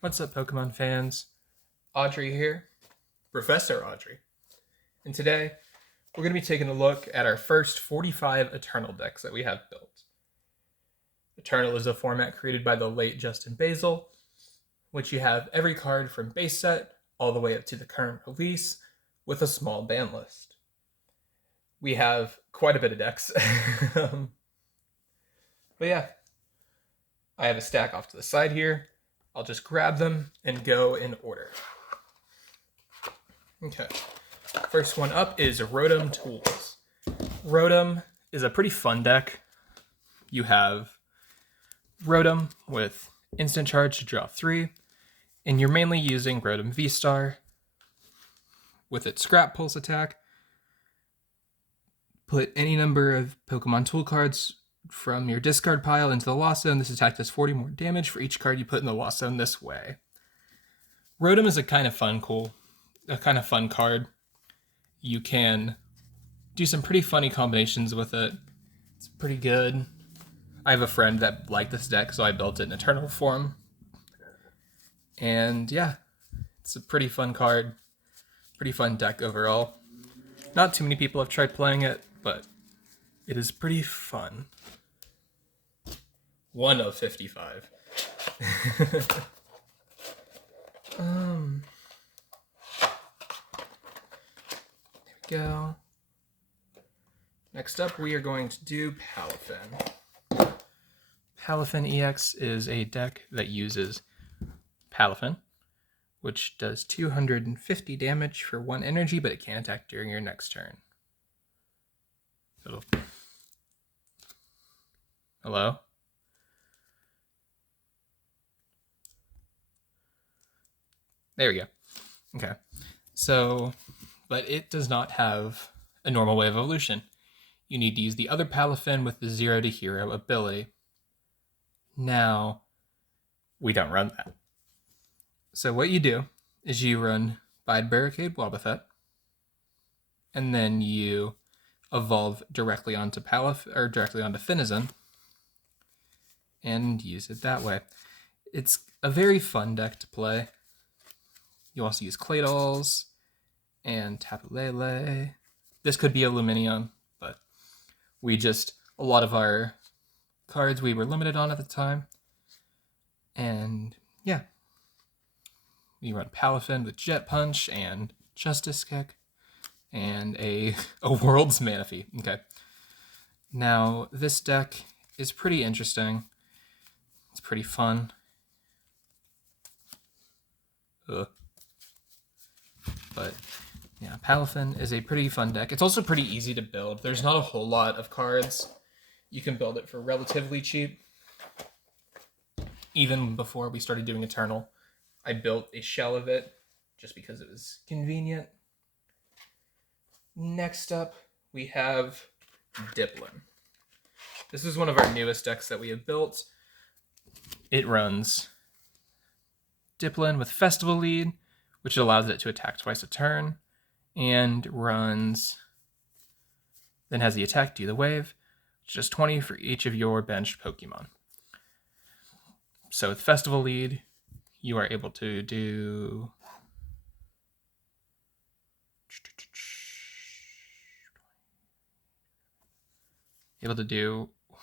What's up, Pokemon fans? Audrey here, Professor Audrey. And today, we're going to be taking a look at our first 45 Eternal decks that we have built. Eternal is a format created by the late Justin Basil, which you have every card from base set all the way up to the current release with a small ban list. We have quite a bit of decks. But yeah, I have a stack off to the side here. I'll just grab them and go in order. Okay, first one up is Rotom Tools. Rotom is a pretty fun deck. You have Rotom with instant charge to draw 3, and you're mainly using Rotom VSTAR with its Scrap Pulse attack. Put any number of Pokemon tool cards from your discard pile into the lost zone. This attack does 40 more damage for each card you put in the lost zone this way. Rotom is a kind of fun card. You can do some pretty funny combinations with it. It's pretty good. I have a friend that liked this deck, so I built it in Eternal form. And yeah, it's a pretty fun card. Pretty fun deck overall. Not too many people have tried playing it, but it is pretty fun. 1 of 55. There we go. Next up, we are going to do Palafin. Palafin EX is a deck that uses Palafin, which does 250 damage for 1 energy, but it can't attack during your next turn. Hello? There we go. Okay. So, but it does not have a normal way of evolution. You need to use the other Palafin with the 0 to hero ability. Now, we don't run that. So what you do is you run Bide Barricade Wobbuffet, and then you evolve directly onto Finizen, and use it that way. It's a very fun deck to play. You also use Claydolls and Tapu Lele. This could be a Luminion, but a lot of our cards we were limited on at the time. And yeah, we run Palafin with Jet Punch and Justice Kick and a World's Manaphy. Okay. Now, this deck is pretty interesting. It's pretty fun. But yeah, Palafin is a pretty fun deck. It's also pretty easy to build. There's not a whole lot of cards. You can build it for relatively cheap. Even before we started doing Eternal, I built a shell of it just because it was convenient. Next up, we have Dipplin. This is one of our newest decks that we have built. It runs Dipplin with Festival Lead, which allows it to attack twice a turn, and then has the attack do the wave, which is 20 for each of your benched Pokemon. So with Festival Lead, you are able to do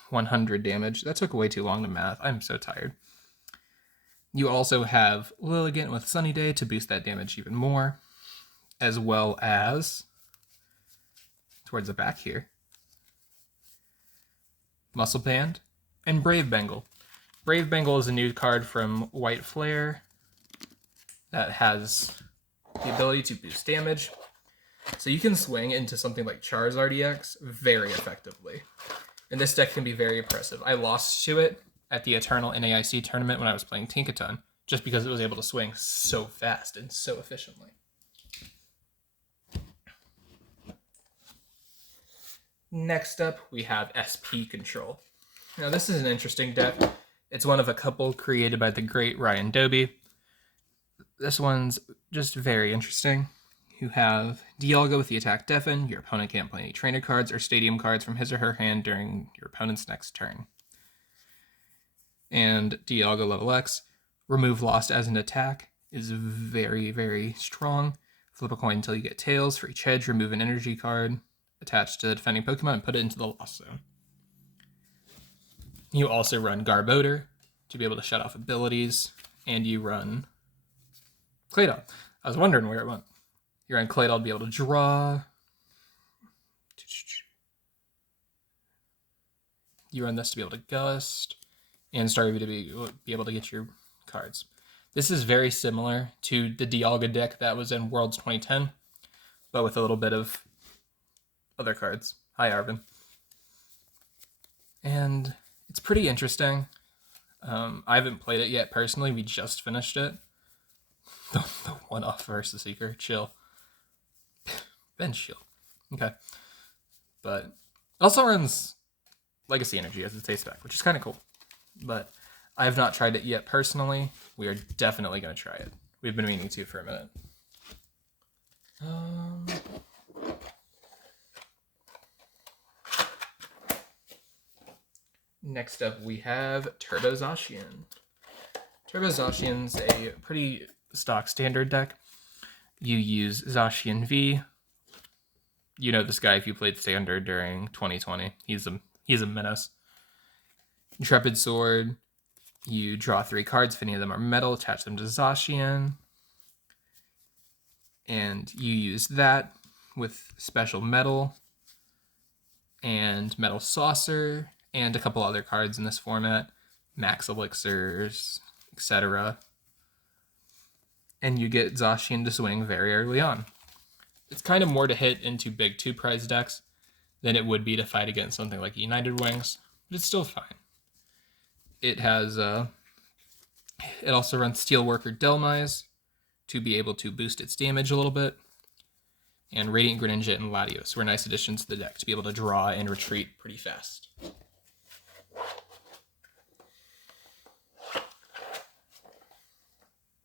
100 damage. That took way too long to math. I'm so tired. You also have Lilligant with Sunny Day to boost that damage even more, as well as, towards the back here, Muscle Band and Brave Bengal. Brave Bengal is a new card from White Flare that has the ability to boost damage. So you can swing into something like Charizard EX very effectively. And this deck can be very impressive. I lost to it at the Eternal NAIC tournament when I was playing Tinkaton, just because it was able to swing so fast and so efficiently. Next up, we have SP Control. Now this is an interesting deck. It's one of a couple created by the great Ryan Doby. This one's just very interesting. You have Dialga with the attack Deafen. Your opponent can't play any trainer cards or stadium cards from his or her hand during your opponent's next turn. And Dialga level X. Remove Lost as an attack is very, very strong. Flip a coin until you get tails. For each hedge, remove an energy card attached to the defending Pokemon and put it into the Lost Zone. You also run Garbodor to be able to shut off abilities, and you run Claydol. I was wondering where it went. You run Claydol to be able to draw. You run this to be able to Gust, and Staryu to be able to get your cards. This is very similar to the Dialga deck that was in Worlds 2010, but with a little bit of other cards. Hi, Arvin. And it's pretty interesting. I haven't played it yet personally. We just finished it. The one-off versus Seeker. Chill. Bench Shield. Okay. But it also runs Legacy Energy as its ace spec, which is kind of cool. But I have not tried it yet personally. We are definitely going to try it. We've been meaning to for a minute. Next up, we have Turbo Zacian. Turbo Zacian's a pretty stock standard deck. You use Zacian V. You know this guy if you played standard during 2020. He's a menace. Intrepid Sword. You draw 3 cards. If any of them are metal, attach them to Zacian. And you use that with Special Metal and Metal Saucer and a couple other cards in this format. Max Elixirs, etc. And you get Zacian to swing very early on. It's kind of more to hit into big 2-prize decks than it would be to fight against something like United Wings, but it's still fine. It has, it also runs Steelworker Delmise to be able to boost its damage a little bit, and Radiant Greninja and Latios were nice additions to the deck to be able to draw and retreat pretty fast.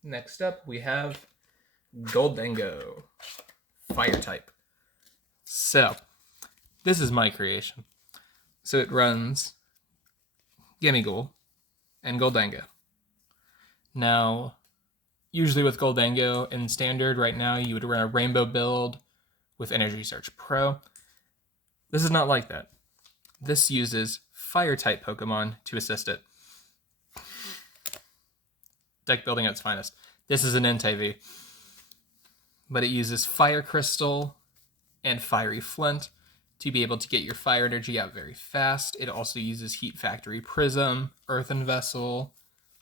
Next up, we have Gholdengo, Fire type. So, this is my creation. So it runs Gimmighoul and Gholdengo. Now, usually with Gholdengo in standard right now, you would run a rainbow build with Energy Search Pro. This is not like that. This uses Fire type Pokemon to assist it. Deck building at its finest. This is an Entei-V. But it uses Fire Crystal and Fiery Flint to be able to get your fire energy out very fast. It also uses Heat Factory Prism, Earthen Vessel,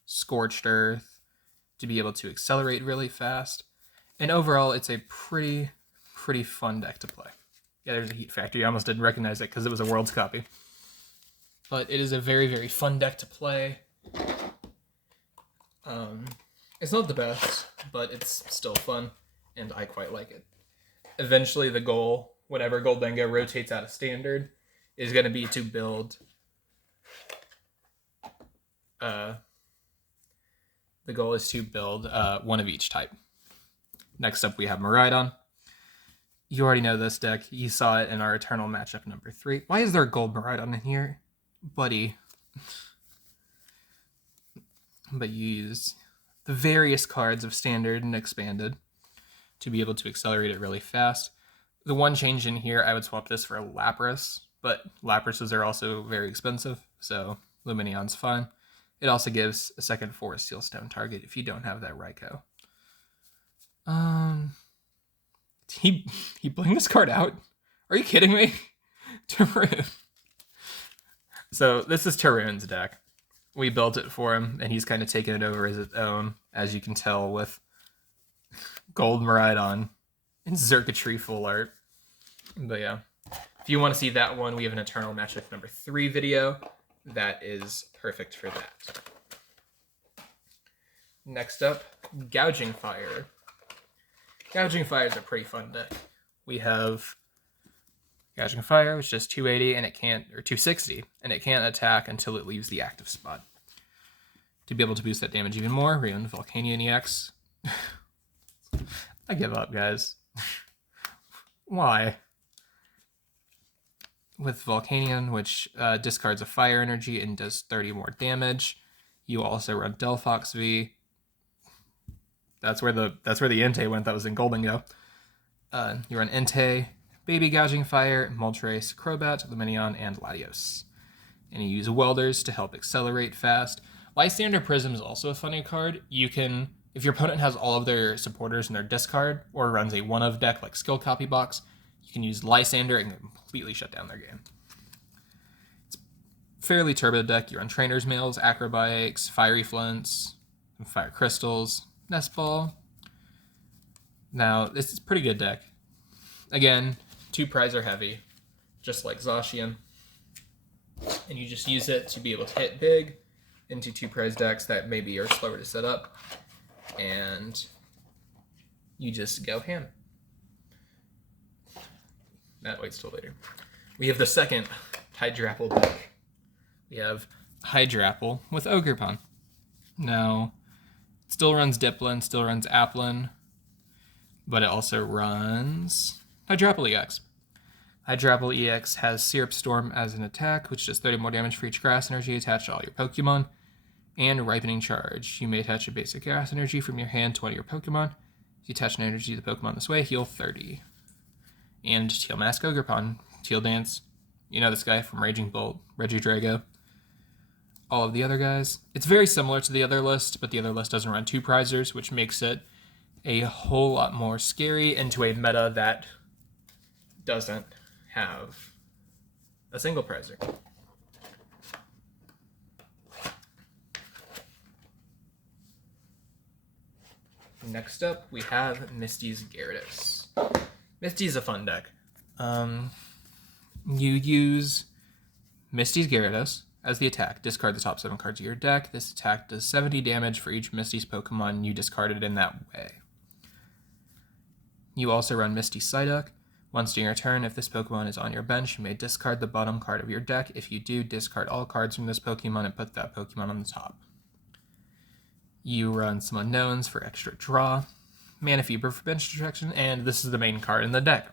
Scorched Earth to be able to accelerate really fast. And overall, it's a pretty fun deck to play. Yeah, there's a Heat Factory. I almost didn't recognize it because it was a Worlds copy. But it is a very fun deck to play. It's not the best, but it's still fun, and I quite like it. Eventually, the goal, whenever Gholdengo rotates out of standard, is going to be to build... the goal is to build one of each type. Next up, we have Miraidon. You already know this deck. You saw it in our Eternal matchup number 3. Why is there a gold Miraidon in here? Buddy. But you use the various cards of standard and expanded to be able to accelerate it really fast. The one change in here, I would swap this for a Lapras, but Laprases are also very expensive, so Lumineon's fine. It also gives a second Forest Seal Stone target if you don't have that Raikou. He blinged this card out? Are you kidding me? Tarun. So this is Tarun's deck. We built it for him, and he's kind of taken it over as his own, as you can tell with Gold Miraidon and Xurkitree full art. But yeah, if you want to see that one, we have an Eternal Matchup number 3 video. That is perfect for that. Next up, Gouging Fire. Gouging Fire is a pretty fun deck. We have Gouging Fire, which does 280 and it can't, or 260, and it can't attack until it leaves the active spot. To be able to boost that damage even more, we run Volcanion EX. I give up, guys. Why? With Volcanion, which discards a fire energy and does 30 more damage. You also run Delphox V That's where the Entei went that was in Gholdengo. You run Entei, Baby Gouging Fire, Moltres, Crobat, Lumineon, and Latios. And you use Welders to help accelerate fast. Lysander Prism is also a funny card. You can, if your opponent has all of their supporters in their discard, or runs a one-of deck like Skill Copy Box, you can use Lysander and completely shut down their game. It's a fairly turbo deck. You run Trainer's Mails, Acrobikes, Fiery Flints, Fire Crystals, Nest Ball. Now, this is a pretty good deck. Again, 2 prize are heavy, just like Zacian. And you just use it to be able to hit big into 2 prize decks that maybe are slower to set up. And you just go ham. That waits till later. We have the second Hydrapple deck. We have Hydrapple with Ogerpon. Now, it still runs Dipplin, still runs Applin, but it also runs Hydrapple EX. Hydrapple EX has Syrup Storm as an attack, which does 30 more damage for each grass energy attached to all your Pokemon, and Ripening Charge. You may attach a basic grass energy from your hand to one of your Pokemon. If you attach an energy to the Pokemon this way, heal 30. And Teal Mask Ogerpon, Teal Dance, you know this guy from Raging Bolt, Regidrago, all of the other guys. It's very similar to the other list, but the other list doesn't run 2 prizers, which makes it a whole lot more scary into a meta that doesn't have a single prizer. Next up, we have Misty's Gyarados. Misty's a fun deck. You use Misty's Gyarados as the attack. Discard the top 7 cards of your deck. This attack does 70 damage for each Misty's Pokemon you discarded in that way. You also run Misty Psyduck. Once during your turn, if this Pokemon is on your bench, you may discard the bottom card of your deck. If you do, discard all cards from this Pokemon and put that Pokemon on the top. You run some Unknowns for extra draw, Mana Fever for bench destruction, and this is the main card in the deck.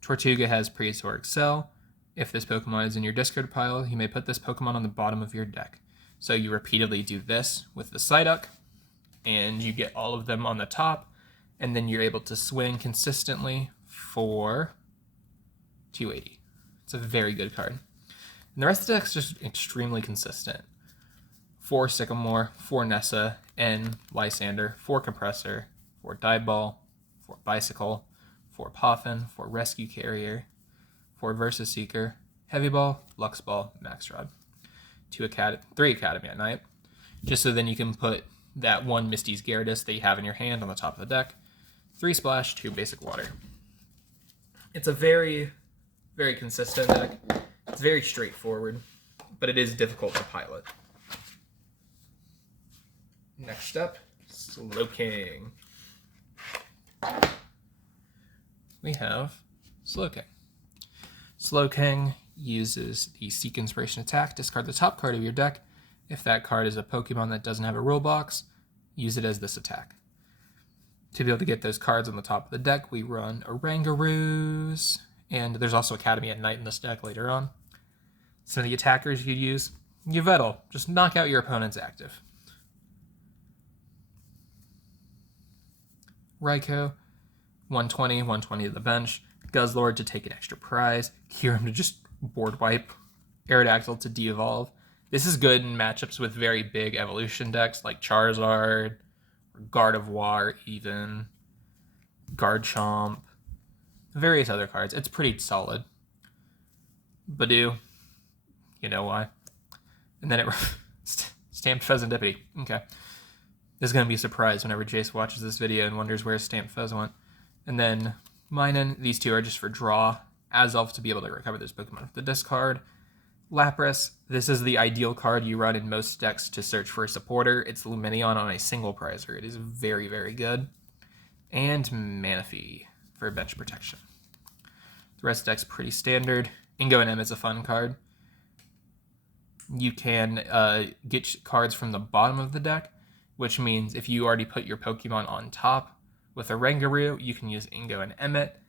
Tortuga has Prehistoric Cell. If this Pokemon is in your discard pile, you may put this Pokemon on the bottom of your deck. So you repeatedly do this with the Psyduck, and you get all of them on the top, and then you're able to swing consistently for 280. It's a very good card. And the rest of the deck's just extremely consistent. 4 Sycamore, 4 Nessa, and Lysander, 4 Compressor, 4 Dive Ball, 4 Bicycle, 4 Palafin, 4 Rescue Carrier, 4 Versus Seeker, Heavy Ball, Lux Ball, Max Rod. 3 Academy at Night, just so then you can put that one Misty's Gyarados that you have in your hand on the top of the deck. 3 Splash, 2 Basic Water. It's a very, very consistent deck. It's very straightforward, but it is difficult to pilot. Next up, Slowking. We have Slowking. Slowking uses the Seek Inspiration attack. Discard the top card of your deck. If that card is a Pokemon that doesn't have a rule box, use it as this attack. To be able to get those cards on the top of the deck, we run Orangaroos, and there's also Academy at Night in this deck later on. Some of the attackers you use, Yveltal, just knock out your opponent's active. Raikou, 120 to the bench. Guzzlord to take an extra prize. Kyurem to just board wipe. Aerodactyl to de-evolve. This is good in matchups with very big evolution decks like Charizard, or Gardevoir even, Garchomp, various other cards. It's pretty solid. Badoo, you know why. And then it Stamped Pheasantipity. Okay. This is going to be a surprise whenever Jace watches this video and wonders where Stamped Fez went. And then Minun, these two are just for draw. Azelf to be able to recover this Pokemon with the discard. Lapras, this is the ideal card you run in most decks to search for a supporter. It's Lumineon on a single prizer. It is very, very good. And Manaphy for bench protection. The rest of the deck's pretty standard. Ingo and M is a fun card. You can get cards from the bottom of the deck, which means if you already put your Pokemon on top with a Rangaroo, you can use Ingo and Emmet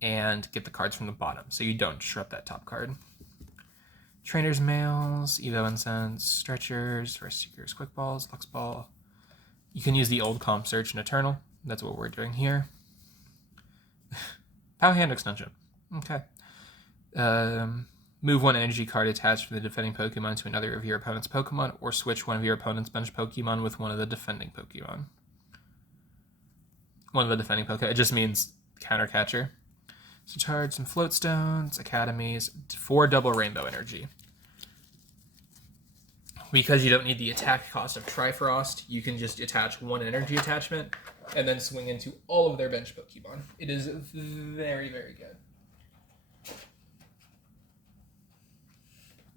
and get the cards from the bottom, so you don't disrupt that top card. Trainer's Mails, Evo Incense, Stretchers, Rest Seekers, Quick Balls, Lux Ball, You can use the old Comp Search and Eternal. That's what we're doing here. Power Hand Extension. Okay. Move one energy card attached from the defending Pokemon to another of your opponent's Pokemon, or switch one of your opponent's bench Pokemon with one of the defending Pokemon. One of the defending Pokemon. It just means counter catcher. So charge some Float Stones, Academies, 4 double Rainbow Energy. Because you don't need the attack cost of Trifrost, you can just attach one energy attachment and then swing into all of their bench Pokemon. It is very, very good.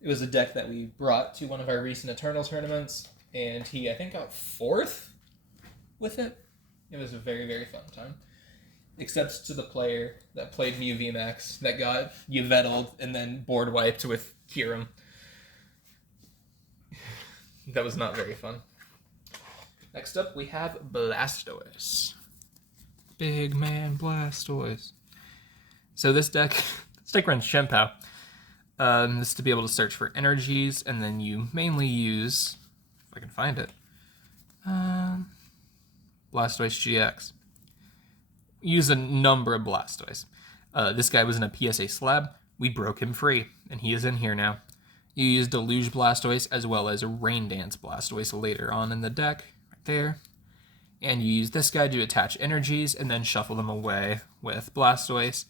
It was a deck that we brought to one of our recent Eternal tournaments, and he, I think, got 4th with it. It was a very, very fun time. Except to the player that played Mew VMAX that got Yvettled and then board wiped with Cherrim. That was not very fun. Next up, we have Blastoise. Big man Blastoise. So this deck runs Shenpao. This is to be able to search for energies, and then you mainly use, if I can find it, Blastoise GX. Use a number of Blastoise. This guy was in a PSA slab. We broke him free, and he is in here now. You use Deluge Blastoise as well as Rain Dance Blastoise later on in the deck, right there. And you use this guy to attach energies and then shuffle them away with Blastoise.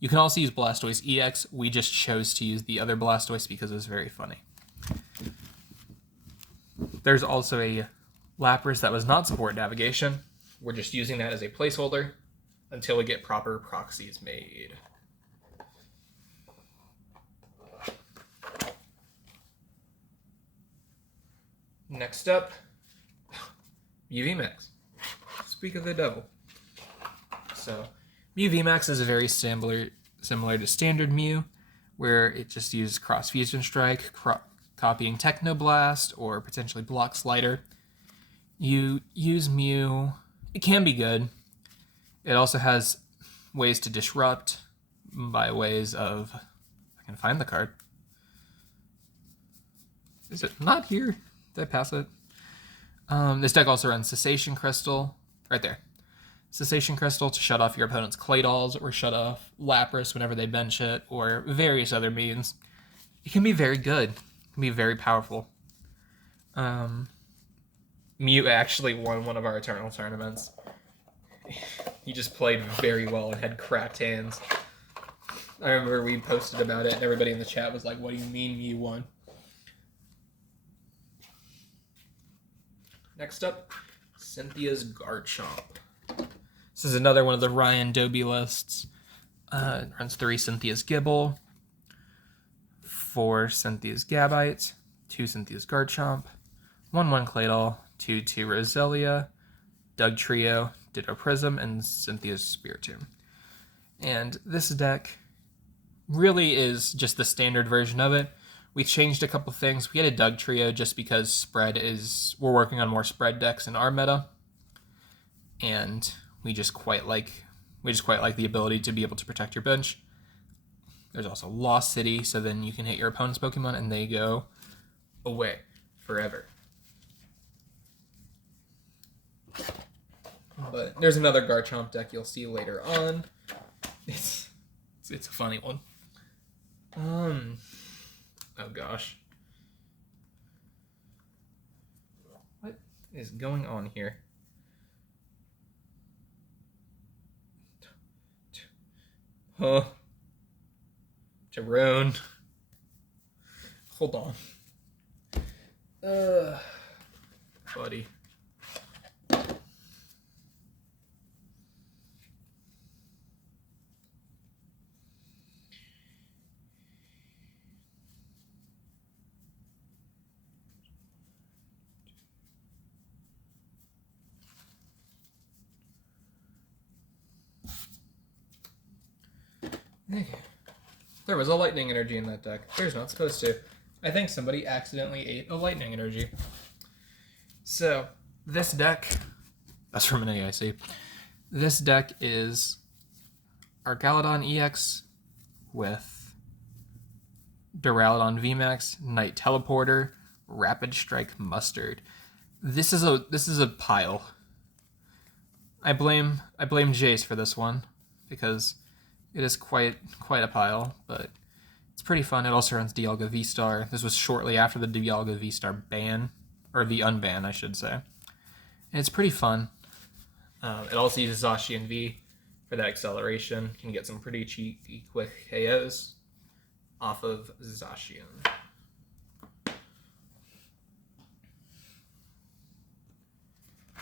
You can also use Blastoise EX. We just chose to use the other Blastoise because it was very funny. There's also a Lapras that was not support navigation. We're just using that as a placeholder until we get proper proxies made. Next up, Mew VMAX. Speak of the devil. So, Mew VMAX is very similar to standard Mew, where it just uses Cross Fusion Strike, copying Technoblast, or potentially Block Slider. You use Mew. It can be good. It also has ways to disrupt by ways of... I can find the card. Is it not here? Did I pass it? This deck also runs Cessation Crystal. Right there. Cessation Crystal to shut off your opponent's Clay Dolls, or shut off Lapras whenever they bench it, or various other means. It can be very good. It can be very powerful. Mew actually won one of our Eternal tournaments. He just played very well and had cracked hands. I remember we posted about it and everybody in the chat was like, what do you mean Mew won? Next up, Cynthia's Garchomp. This is another one of the Ryan Doby lists. It runs 3 Cynthia's Gibble, 4 Cynthia's Gabite, 2 Cynthia's Garchomp, 1/1 Claydol, 2/2 Roselia, Doug Trio, Ditto Prism, and Cynthia's Spiritomb. And this deck really is just the standard version of it. We changed a couple things. We had a Doug Trio just because we're working on more spread decks in our meta. And we just quite like the ability to be able to protect your bench. There's also Lost City, so then you can hit your opponent's Pokemon and they go away forever. But there's another Garchomp deck you'll see later on. It's a funny one. Oh gosh. What is going on here? Huh. Jerome. Hold on. Buddy. There was a lightning energy in that deck. There's not supposed to. I think somebody accidentally ate a lightning energy. So, this deck... That's from an AIC. This deck is Archaludon EX with Duraludon VMAX, Night Teleporter, Rapid Strike Mustard. This is a pile. I blame Jace for this one because it is quite a pile, but it's pretty fun. It also runs Dialga V-Star. This was shortly after the Dialga V-Star ban, or the unban, I should say. And it's pretty fun. It also uses Zacian V for that acceleration. You can get some pretty cheeky, quick KOs off of Zacian.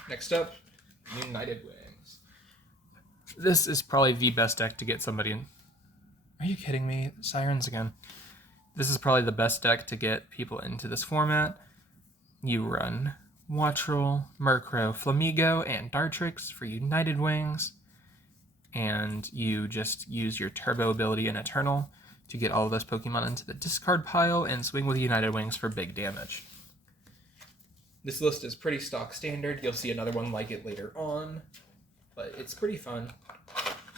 Next up, United Wings. This is probably the best deck to get somebody in. Are you kidding me? Sirens again. This is probably the best deck to get people into this format. You run Wattrel, Murkrow, Flamigo, and Dartrix for United Wings. And you just use your Turbo ability in Eternal to get all of those Pokemon into the discard pile and swing with United Wings for big damage. This list is pretty stock standard. You'll see another one like it later on, but it's pretty fun.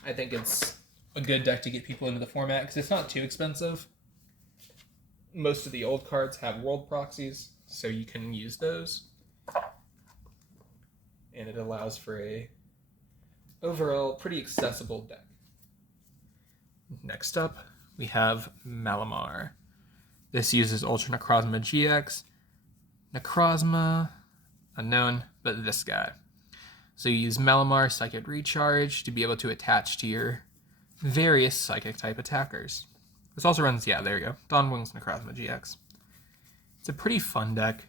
I think it's a good deck to get people into the format because it's not too expensive. Most of the old cards have world proxies, so you can use those. And it allows for a overall pretty accessible deck. Next up, we have Malamar. This uses Ultra Necrozma GX. Necrozma, unknown, but this guy. So you use Malamar Psychic Recharge to be able to attach to your various Psychic type attackers. This also runs, yeah, there you go, Dawnwing's Necrozma GX. It's a pretty fun deck.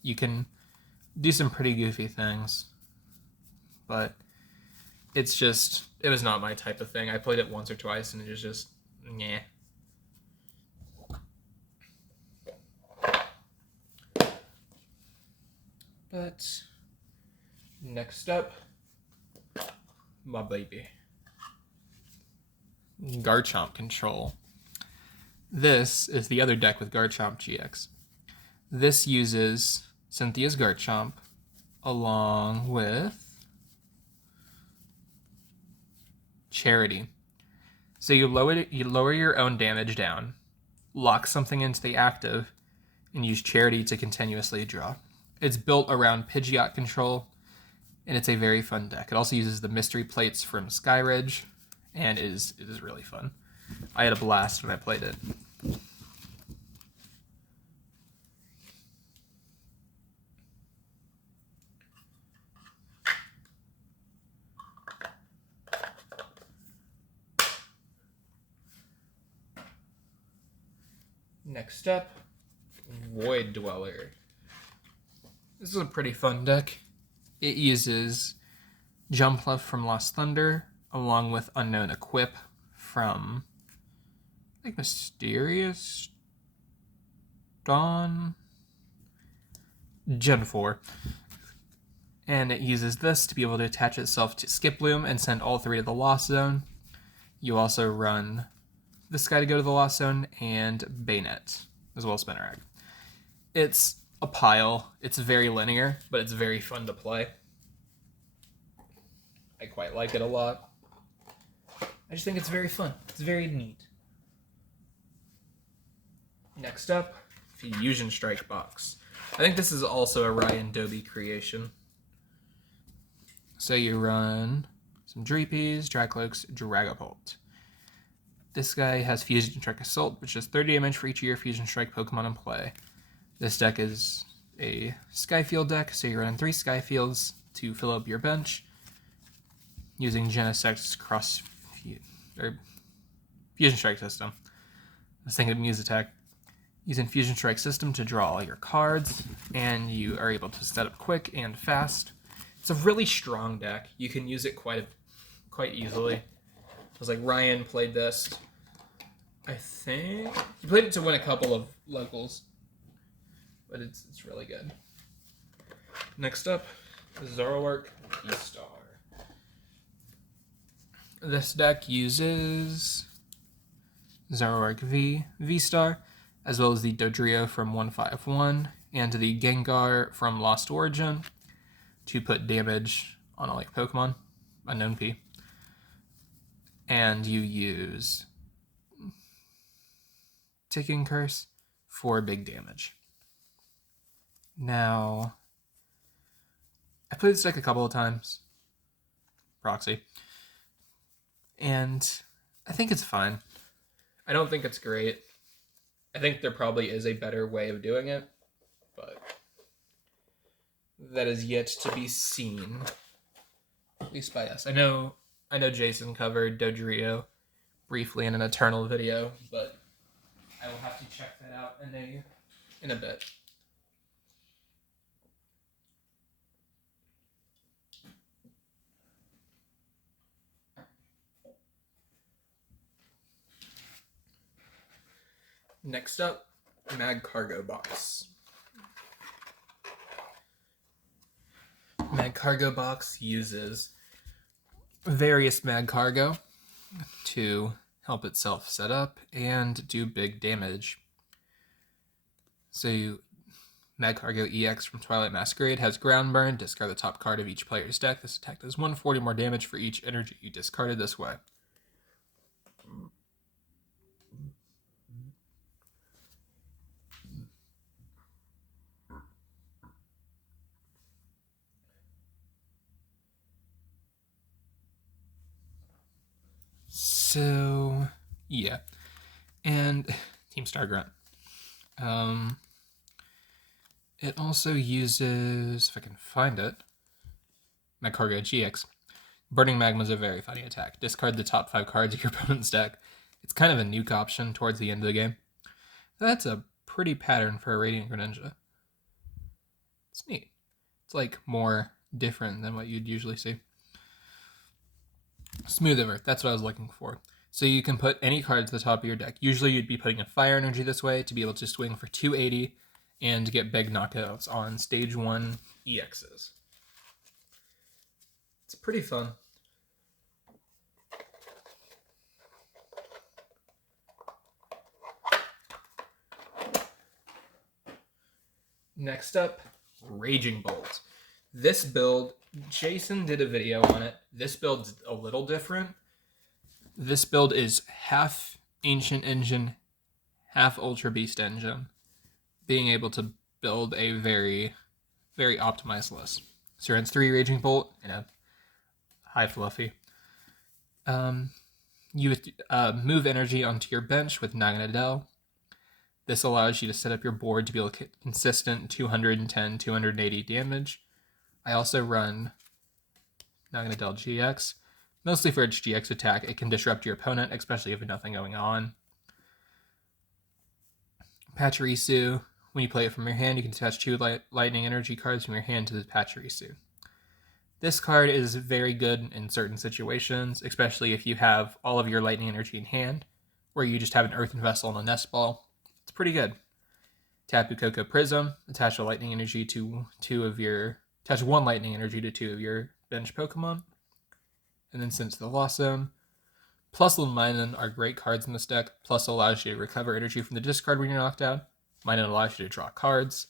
You can do some pretty goofy things, but it was not my type of thing. I played it once or twice and it was just, nyeh. But next up, my baby. Garchomp Control. This is the other deck with Garchomp GX. This uses Cynthia's Garchomp along with Charity. So you lower your own damage down, lock something into the active, and use Charity to continuously draw. It's built around Pidgeot control, and it's a very fun deck. It also uses the mystery plates from Skyridge, and it is really fun. I had a blast when I played it. Next up, Void Dweller. This is a pretty fun deck. It uses Jumpluff from Lost Thunder, along with Unknown Equip from, I think, Mysterious Dawn? Gen 4. And it uses this to be able to attach itself to Skiploom and send all three to the Lost Zone. You also run this guy to go to the Lost Zone and Banette, as well as Spinarak. It's a pile. It's very linear, but it's very fun to play. I quite like it a lot. I just think it's very fun. It's very neat. Next up, Fusion Strike Box. I think this is also a Ryan Doby creation. So you run some Dreepies, Dracloaks, Dragapult. This guy has Fusion Strike Assault, which does 30 damage for each of your Fusion Strike Pokemon in play. This deck is a Skyfield deck, so you run 3 Skyfields to fill up your bench using Genesect's Fusion Strike System. I was thinking of Muse Attack. Using Fusion Strike System to draw all your cards, and you are able to set up quick and fast. It's a really strong deck. You can use it quite easily. It was like Ryan played this. I think he played it to win a couple of locals, but it's really good. Next up, Zoroark VSTAR. This deck uses Zoroark V, VSTAR, as well as the Dodrio from 151 and the Gengar from Lost Origin to put damage on all your Pokemon, Unknown P. And you use Ticking Curse for big damage. Now, played this deck a couple of times. Proxy. And I think it's fine. I don't think it's great. I think there probably is a better way of doing it, but that is yet to be seen. At least by us. I know Jason covered Dodrio briefly in an Eternal video, but I will have to check that out in a bit. Next up, Magcargo Box. Magcargo Box uses various Magcargo to help itself set up and do big damage. So Magcargo EX from Twilight Masquerade has Ground Burn. Discard the top card of each player's deck. This attack does 140 more damage for each energy you discarded this way. So, yeah. And Team Star Grunt. It also uses, if I can find it, Magcargo GX. Burning Magma is a very funny attack. Discard the top 5 cards of your opponent's deck. It's kind of a nuke option towards the end of the game. That's a pretty pattern for a Radiant Greninja. It's neat. It's like more different than what you'd usually see. Smooth Earth, that's what I was looking for. So you can put any cards at the top of your deck. Usually you'd be putting a Fire Energy this way to be able to swing for 280 and get big knockouts on Stage 1 EXs. It's pretty fun. Next up, Raging Bolt. This build, Jason did a video on it. This build's a little different. This build is half Ancient Engine, half Ultra Beast Engine, being able to build a very, very optimized list. So it runs 3 Raging Bolt and a high Fluffy. You would move energy onto your bench with Naganadel. This allows you to set up your board to be able to get consistent 210, 280 damage. I also run Naganadel GX. Mostly for its GX attack, it can disrupt your opponent, especially if there's nothing going on. Pachirisu, when you play it from your hand, you can attach 2 lightning energy cards from your hand to the Pachirisu. This card is very good in certain situations, especially if you have all of your lightning energy in hand, where you just have an Earthen Vessel and a Nest Ball. It's pretty good. Tapu Koko Prism, attach a lightning energy to attach 1 lightning energy to 2 of your bench Pokemon. And then since the Lost Zone, Plus and Minun are great cards in this deck. Plus allows you to recover energy from the discard when you're knocked out. Minun allows you to draw cards.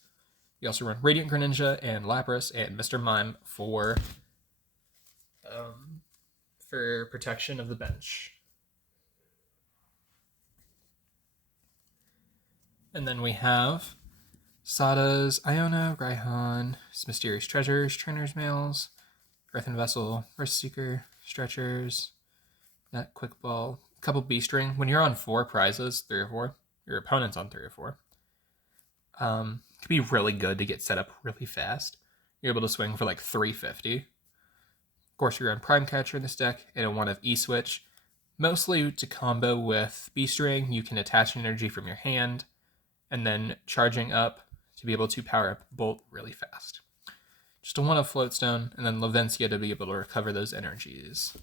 You also run Radiant Greninja and Lapras and Mr. Mime for protection of the bench. And then we have Sada's Iona, Raihan, Mysterious Treasures, Trainer's Mails, Earthen Vessel, Risk Seeker, Stretchers, that Quick Ball, a couple Beast Ring. When you're on 4 prizes, 3 or 4, your opponent's on 3 or 4, it can be really good to get set up really fast. You're able to swing for like 350. Of course, you run Prime Catcher in this deck and a 1 of E-Switch. Mostly to combo with Beast Ring, you can attach an energy from your hand and then charging up to be able to power up Bolt really fast. Just a 1 of Floatstone, and then Lavencia to be able to recover those energies.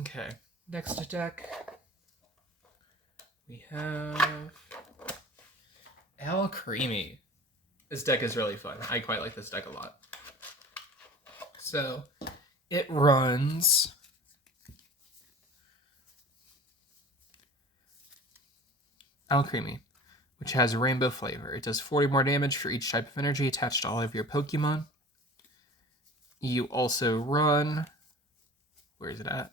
Okay, next deck, we have Alcremie. This deck is really fun. I quite like this deck a lot. So, it runs Alcremie, which has a rainbow flavor. It does 40 more damage for each type of energy attached to all of your Pokemon. You also run, where is it at?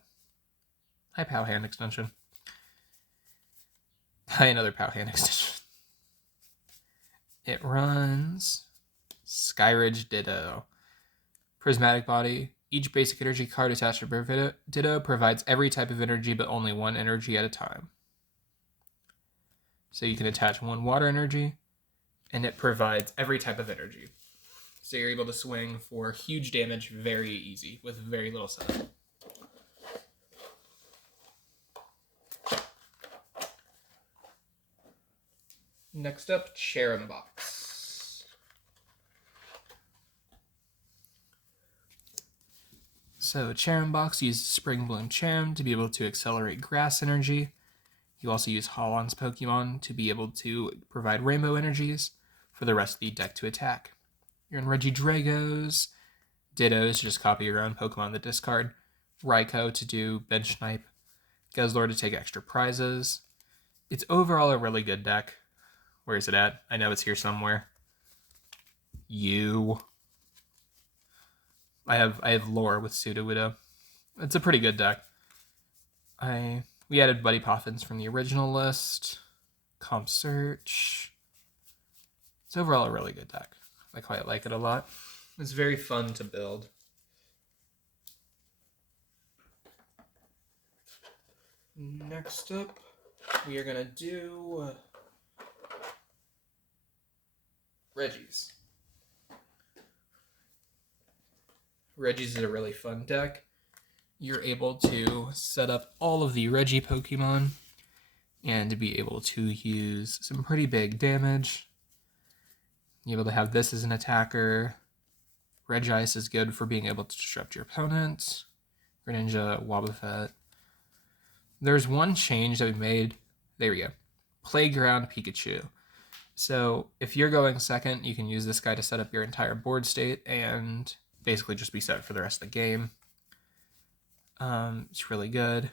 High Pow Hand Extension. Hi, another Pow Hand Extension. It runs Skyridge Ditto. Prismatic Body. Each basic energy card attached to Ditto provides every type of energy, but only one energy at a time. So you can attach one water energy, and it provides every type of energy. So you're able to swing for huge damage very easy with very little setup. Next up, Cherrim Box. So Cherrim Box uses Spring Bloom Cherrim to be able to accelerate grass energy. You also use Holon's Pokemon to be able to provide rainbow energies for the rest of the deck to attack. You're in Regidragos, Dittos, just copy your own Pokemon in the discard, Raikou to do bench snipe, Guzzlord to take extra prizes. It's overall a really good deck. Where is it at? I know it's here somewhere. I have lore with Sudowoodo. It's a pretty good deck. We added Buddy Poffins from the original list. Comp Search. It's overall a really good deck. I quite like it a lot. It's very fun to build. Next up, we are gonna do Regis. Regis is a really fun deck. You're able to set up all of the Regi Pokemon and to be able to use some pretty big damage. You're able to have this as an attacker. Regis is good for being able to disrupt your opponent. Greninja, Wobbuffet. There's one change that we made. There we go. Playground Pikachu. So if you're going second, you can use this guy to set up your entire board state and basically just be set for the rest of the game. It's really good.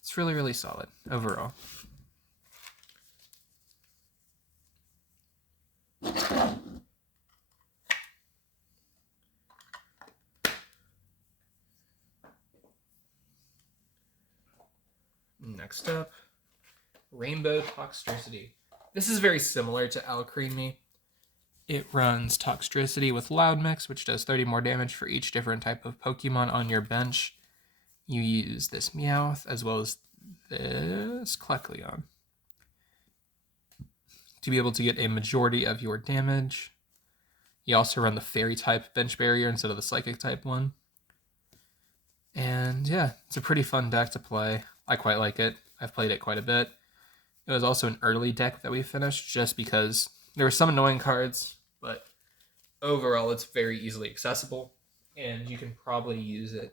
It's really, really solid overall. Next up, Rainbow Toxtricity. This is very similar to Alcremie. It runs Toxtricity with Loud Mix, which does 30 more damage for each different type of Pokemon on your bench. You use this Meowth as well as this Kecleon to be able to get a majority of your damage. You also run the Fairy type bench barrier instead of the Psychic type one. And yeah, it's a pretty fun deck to play. I quite like it. I've played it quite a bit. It was also an early deck that we finished just because there were some annoying cards, but overall it's very easily accessible and you can probably use it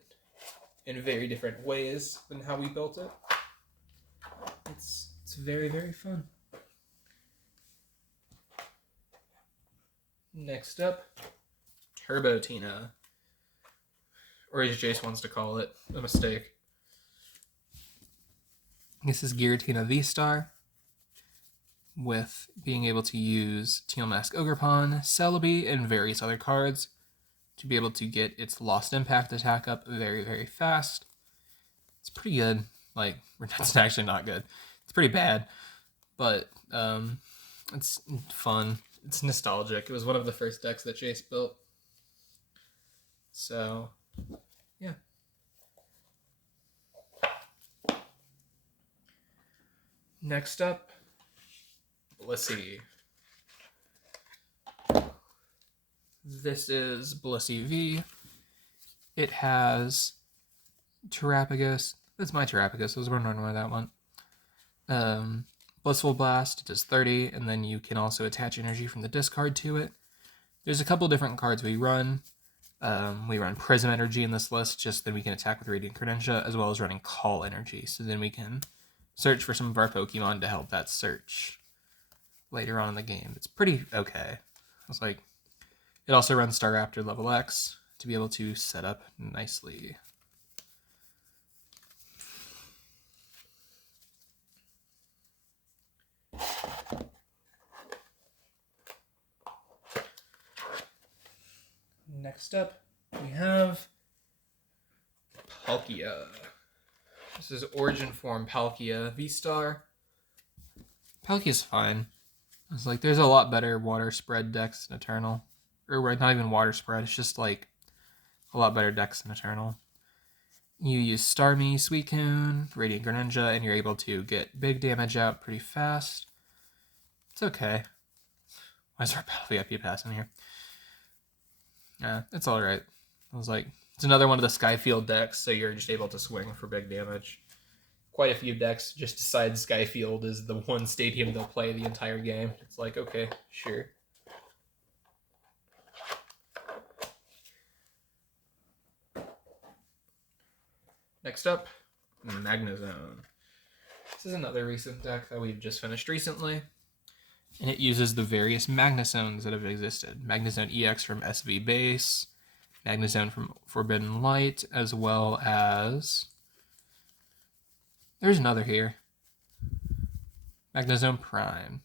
in very different ways than how we built it. It's very, very fun. Next up, Turbotina. Or as Jace wants to call it, a mistake. This is Giratina VSTAR, with being able to use Teal Mask Ogerpon, Celebi, and various other cards to be able to get its Lost Impact attack up very, very fast. It's pretty good. Like, it's actually not good. It's pretty bad, but it's fun. It's nostalgic. It was one of the first decks that Jace built. So, yeah. Next up, Blissey. This is Blissey V. It has Terapagos. That's my Terapagos. I was wondering why that one. Blissful Blast, it does 30, and then you can also attach energy from the discard to it. There's a couple different cards we run. We run Prism Energy in this list, just then we can attack with Radiant Greninja, as well as running Call Energy, so then we can search for some of our Pokemon to help that search later on in the game. It's pretty okay. It's like, it also runs Staraptor level X to be able to set up nicely. Next up, we have Palkia. This is Origin Form Palkia V-Star. Palkia's fine. It's like there's a lot better water spread decks in Eternal. Or not even water spread, it's just like a lot better decks in Eternal. You use Starmie, Suicune, Radiant Greninja, and you're able to get big damage out pretty fast. It's okay. Why is there a Battle VIP pass in here? Yeah, it's alright. I was like, it's another one of the Skyfield decks, so you're just able to swing for big damage. Quite a few decks just decide Skyfield is the one stadium they'll play the entire game. It's like, okay, sure. Next up, Magnezone. This is another recent deck that we've just finished recently, and it uses the various Magnezones that have existed. Magnezone EX from SV Base, Magnezone from Forbidden Light, as well as... There's another here. Magnezone Prime.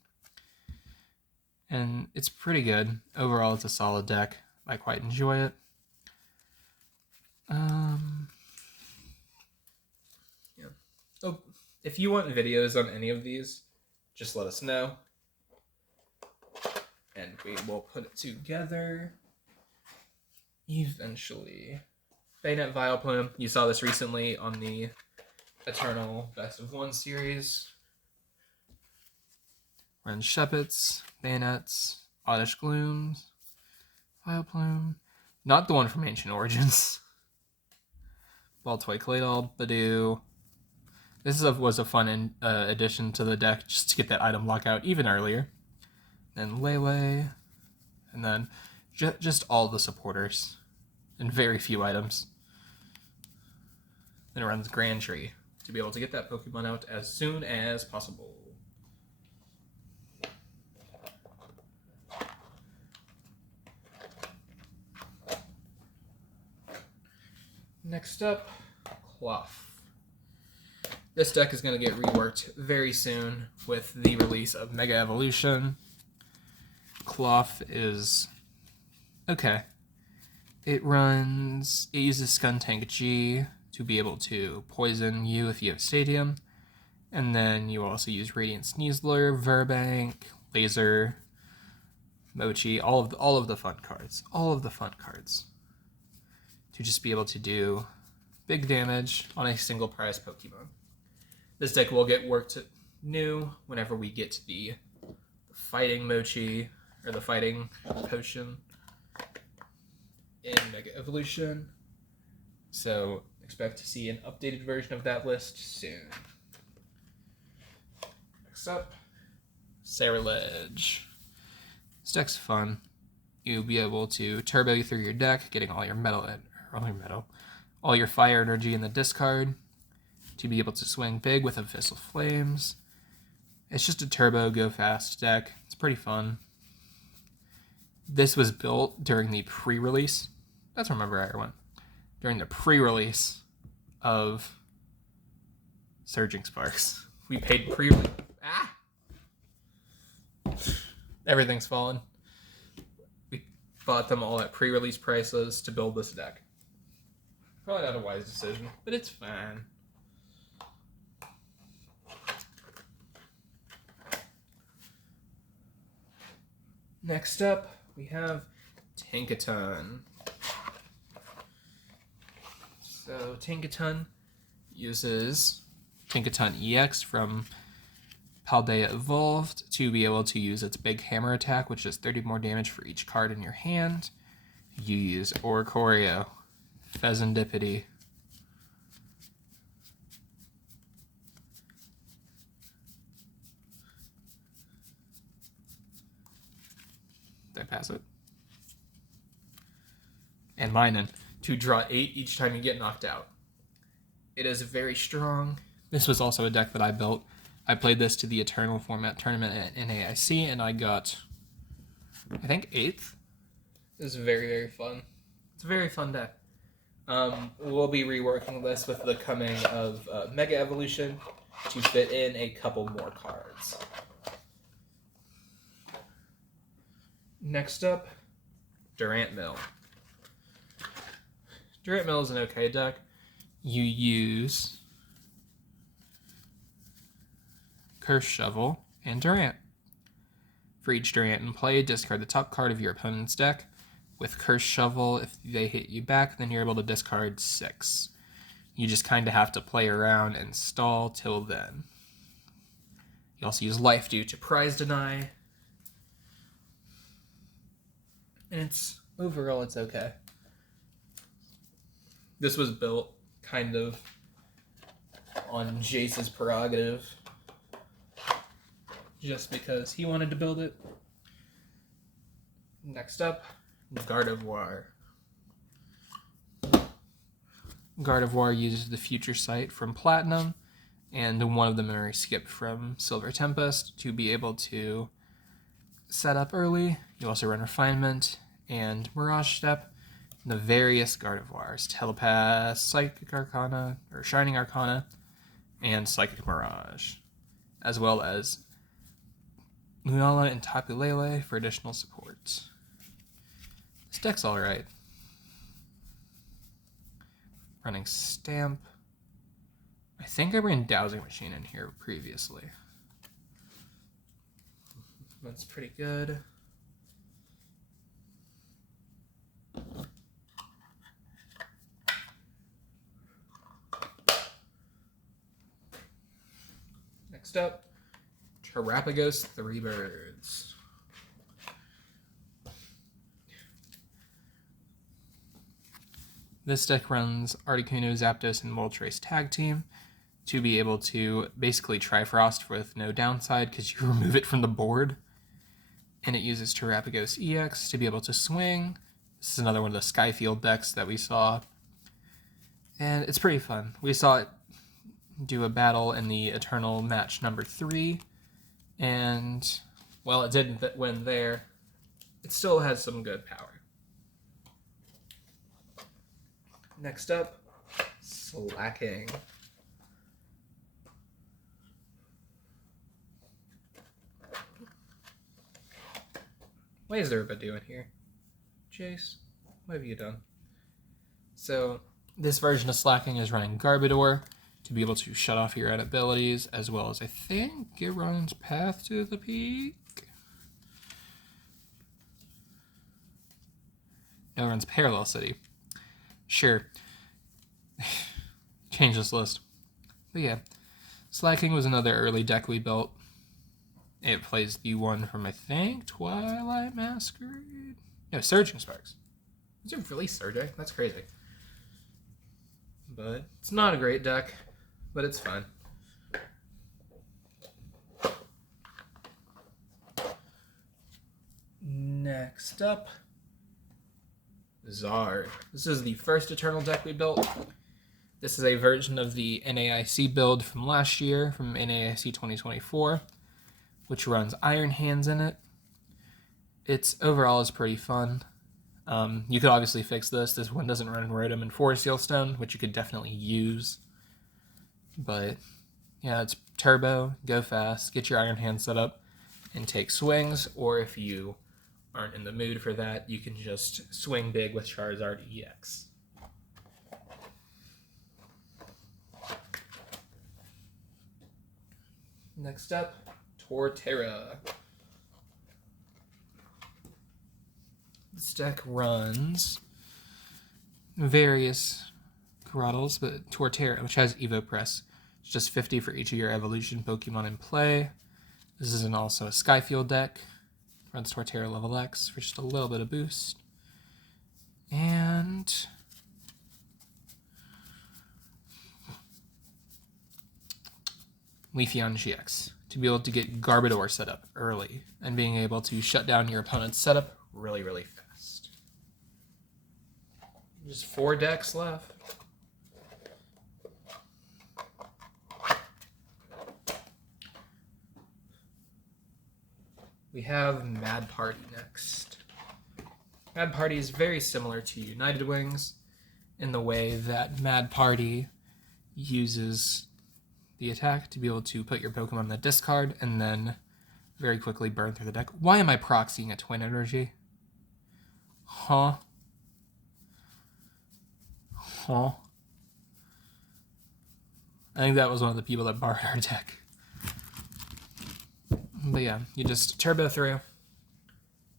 And it's pretty good. Overall, it's a solid deck. I quite enjoy it. Yeah. Oh, if you want videos on any of these, just let us know. And we will put it together. Eventually. Banette Vileplume. You saw this recently on the Eternal Best of One series. Ren Sheppets, Bayonettes, Oddish Glooms, Vileplume. Not the one from Ancient Origins. Baltoy Claydol, Badoo. This was a fun addition to the deck just to get that item lockout even earlier. Then Lele. And then just all the supporters. And very few items. Then it runs Grand Tree to be able to get that Pokemon out as soon as possible. Next up, Cloth. This deck is going to get reworked very soon with the release of Mega Evolution. Cloth is okay. It uses Skuntank G to be able to poison you if you have Stadium. And then you also use Radiant Sneasler, Verbank, Laser, Mochi, all of the fun cards. All of the fun cards. To just be able to do big damage on a single prize Pokemon. This deck will get worked new whenever we get to the Fighting Mochi, or the Fighting Potion in Mega Evolution. So expect to see an updated version of that list soon. Next up, Sarilege. This deck's fun. You'll be able to turbo through your deck, getting all your all your fire energy in the discard to be able to swing big with Abyssal Flames. It's just a turbo go fast deck. It's pretty fun. This was built during the pre-release. That's where my briar went. During the pre-release of Surging Sparks. We paid Everything's fallen. We bought them all at pre-release prices to build this deck. Probably not a wise decision, but it's fine. Next up, we have Tinkaton. So Tinkaton uses Tinkaton EX from Paldea Evolved to be able to use its big hammer attack, which does 30 more damage for each card in your hand. You use Oricorio, Pheasantipity, did I pass it? And Minun to draw 8 each time you get knocked out. It is very strong. This was also a deck that I built. I played this to the Eternal Format Tournament at NAIC, and I got, I think, 8th. It was very, very fun. It's a very fun deck. We'll be reworking this with the coming of Mega Evolution to fit in a couple more cards. Next up, Durant Mill. Durant Mill is an okay deck. You use Curse Shovel and Durant. For each Durant in play, discard the top card of your opponent's deck. With Curse Shovel, if they hit you back, then you're able to discard 6. You just kind of have to play around and stall till then. You also use Life Dew to Prize Deny. And overall, it's okay. This was built kind of on Jace's prerogative, just because he wanted to build it. Next up, Gardevoir. Gardevoir uses the Future Sight from Platinum and one of the Memory Skip from Silver Tempest to be able to set up early. You also run Refinement and Mirage Step. The various Gardevoirs, Telepath, Psychic Arcana, or Shining Arcana, and Psychic Mirage, as well as Lunala and Tapu Lele for additional support. This deck's alright. Running Stamp. I think I ran Dowsing Machine in here previously. That's pretty good. Next up, Terrapagos 3 Birds. This deck runs Articuno, Zapdos, and Moltres Tag Team to be able to basically Trifrost with no downside because you remove it from the board. And it uses Terrapagos EX to be able to swing. This is another one of the Skyfield decks that we saw. And it's pretty fun. We saw it do a battle in the Eternal match number 3. And, well, it didn't win there. It still has some good power. Next up, Slacking. What is there about doing here? Jace, what have you done? So, this version of Slacking is running Garbodor to be able to shut off your red abilities, as well as I think it runs Path to the Peak. No, it runs Parallel City. Sure. Change this list. But yeah, Slacking was another early deck we built. It plays the one from, I think, Twilight Masquerade? No, Surging Sparks. Is it really Surging? That's crazy. But it's not a great deck, but it's fun. Next up, Zard. This is the first Eternal deck we built. This is a version of the NAIC build from last year, from NAIC 2024, which runs Iron Hands in it. Its overall is pretty fun. You could obviously fix this. This one doesn't run Rotom and Forest Seal Stone, which you could definitely use. But yeah, it's turbo, go fast, get your Iron Hand set up, and take swings. Or if you aren't in the mood for that, you can just swing big with Charizard EX. Next up, Torterra. This deck runs various Grottles, but Torterra, which has Evo Press. It's just 50 for each of your evolution Pokemon in play. This is also a Skyfield deck. Runs Torterra level X for just a little bit of boost. And Leafeon GX to be able to get Garbodor set up early and being able to shut down your opponent's setup really, really fast. Just 4 decks left. We have Mad Party next. Mad Party is very similar to United Wings in the way that Mad Party uses the attack to be able to put your Pokemon in the discard and then very quickly burn through the deck. Why am I proxying a Twin Energy? Huh? I think that was one of the people that borrowed our deck. But yeah, you just turbo through,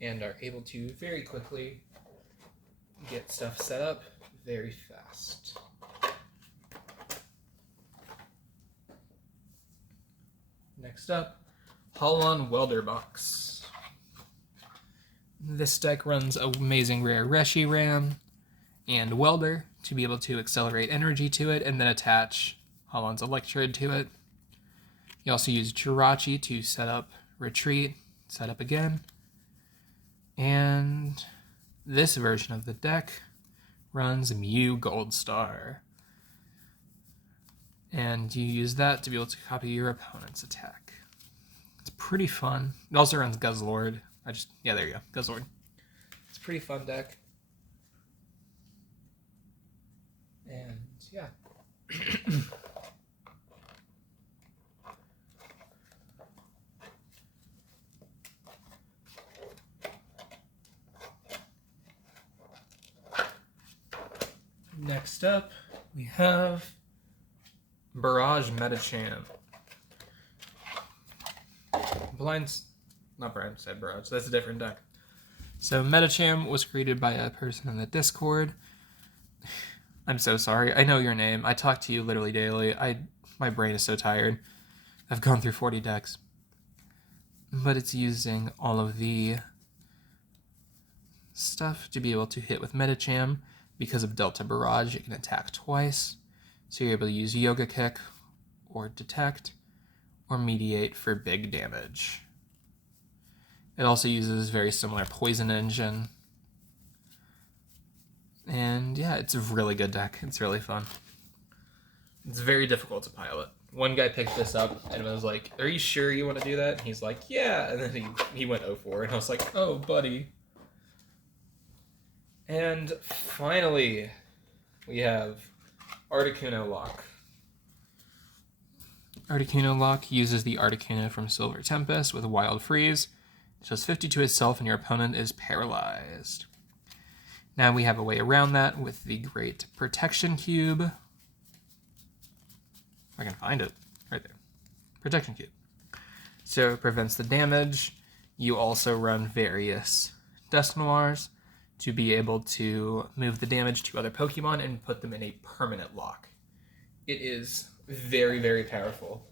and are able to very quickly get stuff set up very fast. Next up, Holon Welder Box. This deck runs Amazing Rare Reshiram and Welder to be able to accelerate energy to it and then attach Holon's Electrode to it. You also use Jirachi to set up Retreat, set up again. And this version of the deck runs Mew Gold Star. And you use that to be able to copy your opponent's attack. It's pretty fun. It also runs Guzzlord. Yeah, there you go, Guzzlord. It's a pretty fun deck. And yeah. Next up, we have Barrage Medicham. Not Brian said Barrage, that's a different deck. So Medicham was created by a person in the Discord. I'm so sorry, I know your name. I talk to you literally daily. My brain is so tired. I've gone through 40 decks. But it's using all of the stuff to be able to hit with Medicham. Because of Delta Barrage, it can attack twice. So you're able to use Yoga Kick, or Detect, or Mediate for big damage. It also uses very similar Poison Engine. And yeah, it's a really good deck. It's really fun. It's very difficult to pilot. One guy picked this up and was like, "Are you sure you want to do that?" And he's like, "Yeah." And then he went 0-4, and I was like, "Oh, buddy." And finally, we have Articuno Lock. Articuno Lock uses the Articuno from Silver Tempest with a Wild Freeze. It does 50 to itself and your opponent is paralyzed. Now we have a way around that with the Great Protection Cube. If I can find it. Right there. Protection Cube. So it prevents the damage. You also run various Dusknoirs to be able to move the damage to other Pokemon and put them in a permanent lock. It is very, very powerful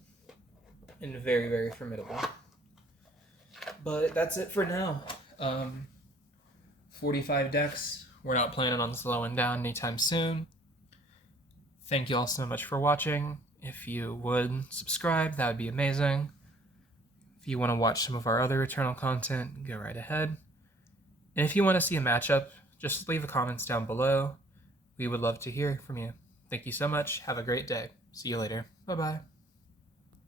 and very, very formidable. But that's it for now. 45 decks. We're not planning on slowing down anytime soon. Thank you all so much for watching. If you would subscribe, that would be amazing. If you want to watch some of our other Eternal content, go right ahead. And if you want to see a matchup, just leave the comments down below. We would love to hear from you. Thank you so much. Have a great day. See you later. Bye-bye.